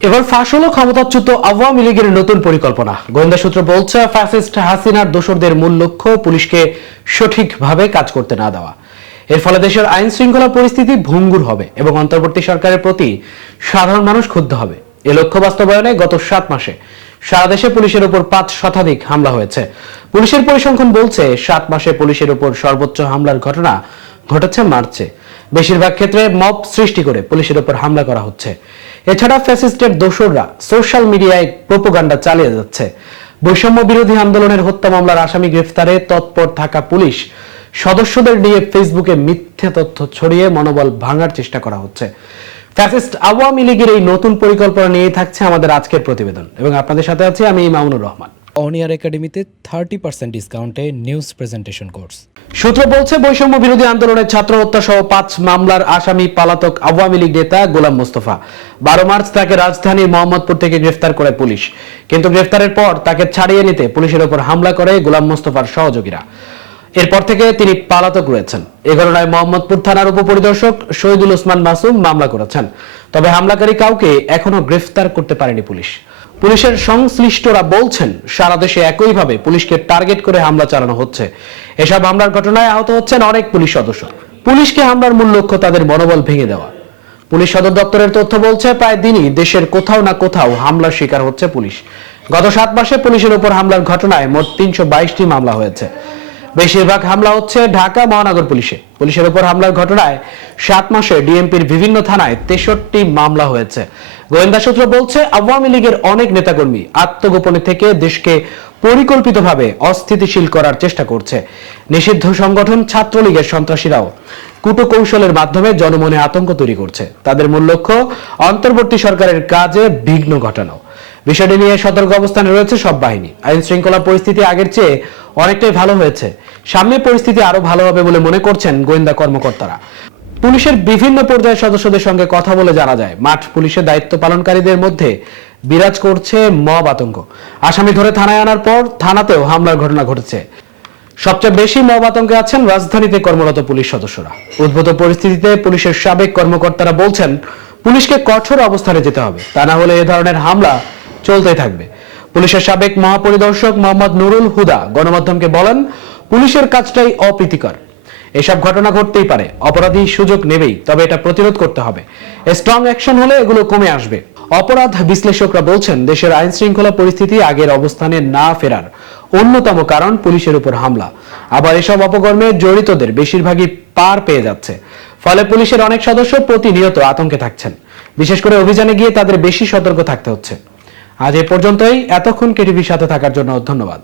এবার ফাঁস হলো ক্ষমতাচ্যুত আওয়ামী লীগের নতুন পরিকল্পনা। গোয়েন্দা সূত্র বলছে, ফ্যাসিস্ট হাসিনার দোসরদের মূল লক্ষ্য পুলিশকে সঠিকভাবে কাজ করতে না দেওয়া। এর ফলে দেশের আইন শৃঙ্খলা পরিস্থিতি ভঙ্গুর হবে এবং অন্তর্বর্তী সরকারের প্রতি সাধারণ মানুষ ক্ষুব্ধ হবে। এ লক্ষ্য বাস্তবায়নে গত 7 মাসে সারা দেশে পুলিশের উপর 5 শতাধিক হামলা হয়েছে। পুলিশের পরিসংখ্যান বলছে, 7 মাসে পুলিশের উপর সর্বোচ্চ হামলার ঘটনা ঘটেছে মার্চে। বেশিরভাগ ক্ষেত্রে মব সৃষ্টি করে পুলিশের উপর হামলা করা হচ্ছে। এছাড়া ফ্যাসিস্টের দোসররা সোশ্যাল মিডিয়ায় প্রোপাগান্ডা চালিয়ে যাচ্ছে। বৈষম্য বিরোধী আন্দোলনের হত্যা মামলার আসামি গ্রেফতারে তৎপর থাকা পুলিশ সদস্যদের নিয়ে ফেসবুকে মিথ্যা তথ্য ছড়িয়ে মনোবল ভাঙার চেষ্টা করা হচ্ছে। ফ্যাসিস্ট আওয়ামী লীগের এই নতুন পরিকল্পনা নিয়ে থাকছে আমাদের আজকের প্রতিবেদন এবং আপনাদের সাথে আছি আমি মামুনুর রহমান। অনিয়ার একাডেমিতে 30% ডিসকাউন্টে নিউজ প্রেজেন্টেশন কোর্স। সূত্র বলছে, বৈষম্য বিরোধী আন্দোলনের ছাত্র হত্যা সহ 5 মামলার আসামি পলাতক আওয়ামী লীগ নেতা গোলাম মোস্তফা। 12 মার্চ তাকে রাজধানীর মোহাম্মদপুর থেকে গ্রেফতার করে পুলিশ, কিন্তু গ্রেফতারের পর তাকে ছাড়িয়ে নিতে পুলিশের উপর হামলা করে গোলাম মোস্তফার সহযোগীরা। এরপর থেকে তিনি পলাতক রয়েছেন। এ ঘটনায় মোহাম্মদপুর থানার উপপরিদর্শক শহীদুল ওসমান মাসুম মামলা করেছেন, তবে হামলাকারী কাউকে এখনো গ্রেফতার করতে পারেনি পুলিশ। পুলিশের সংশ্লিষ্টরা বলছেন, সারা দেশে একইভাবে পুলিশকে টার্গেট করে হামলা চালানো হচ্ছে। এসব হামলার ঘটনায় আহত হচ্ছেন অনেক পুলিশ সদস্য। পুলিশকে হামলার মূল লক্ষ্য তাদের মনোবল ভেঙে দেওয়া। পুলিশ সদর দপ্তরের তথ্য বলছে, প্রায় দিনই দেশের কোথাও না কোথাও হামলার শিকার হচ্ছে পুলিশ। গত 7 মাসে পুলিশের উপর হামলার ঘটনায় মোট 322টি মামলা হয়েছে। বেশিরভাগ হামলা হচ্ছে ঢাকা মহানগর পুলিশে। পুলিশের উপর হামলার ঘটনায় 7 মাসে ডিএমপির বিভিন্ন থানায় 63টি মামলা হয়েছে। গোয়েন্দা সূত্র বলছে, আওয়ামী লীগের অনেক নেতাকর্মী আত্মগোপনে থেকে দেশকে পরিকল্পিতভাবে অস্থিতিশীল করার চেষ্টা করছে। নিষিদ্ধ সংগঠন ছাত্রলীগের সন্ত্রাসীরাও কূটকৌশলের মাধ্যমে জনমনে আতঙ্ক তৈরি করছে। তাদের মূল লক্ষ্য অন্তর্বর্তী সরকারের কাজে বিঘ্ন ঘটানো। বিষয়টি নিয়ে সতর্ক অবস্থানে রয়েছে সব বাহিনী। আইন শৃঙ্খলা পরিস্থিতি আগের চেয়ে অনেকটাই ভালো হয়েছে। সামনে পরিস্থিতি আরো ভালো হবে বলে মনে করছেন গোয়েন্দা কর্মকর্তারা। পুলিশের বিভিন্ন পর্যায়ের সদস্যদের সঙ্গে কথা বলে জানা যায়, মাঠ পুলিশের দায়িত্ব পালনকারীদের মধ্যে বিরাজ করছে মব আতঙ্ক। আসামি ধরে থানায় আনার পর থানাতেও হামলার ঘটনা ঘটেছে। সবচেয়ে বেশি মব আতঙ্কে আছেন রাজধানীতে কর্মরত পুলিশ সদস্যরা। উদ্ভূত পরিস্থিতিতে পুলিশের সাবেক কর্মকর্তারা বলছেন, পুলিশকে কঠোর অবস্থানে যেতে হবে, তা না হলে এ ধরনের হামলা চলতেই থাকবে। পুলিশের সাবেক মহাপরিদর্শক মোহাম্মদ নুরুল হুদা গণমাধ্যমকে বলেন, পুলিশের কাজটাই অপ্রীতিকর। এসব ঘটনা ঘটতেই পারে, অপরাধী সুযোগ নেবেই, তবে এটা প্রতিরোধ করতে হবে। স্ট্রং অ্যাকশন হলে এগুলো কমে আসবে। অপরাধ বিশ্লেষকরা বলছেন, দেশের আইন শৃঙ্খলা পরিস্থিতি আগের অবস্থানে না ফেরার অন্যতম কারণ পুলিশের উপর হামলা। আবার এসব অপকর্মে জড়িতদের বেশিরভাগই পার পেয়ে যাচ্ছে। ফলে পুলিশের অনেক সদস্য প্রতিনিয়ত আতঙ্কে থাকছেন। বিশেষ করে অভিযানে গিয়ে তাদের বেশি সতর্ক থাকতে হচ্ছে। আজ এ পর্যন্তই। এতক্ষণ কেটিভির সাথে থাকার জন্য ধন্যবাদ।